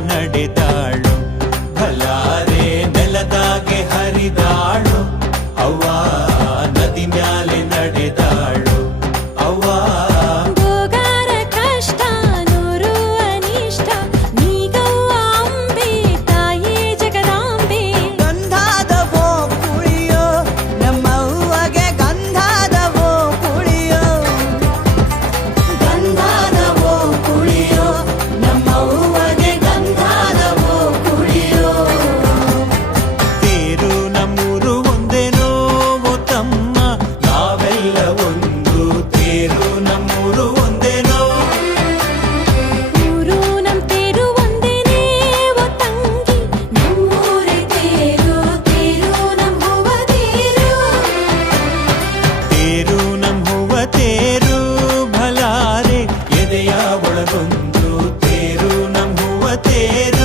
நடந்தாளும் ಒಳಗೊಂದು ತೇರು ನಮ್ ಹೂವ ತೇರು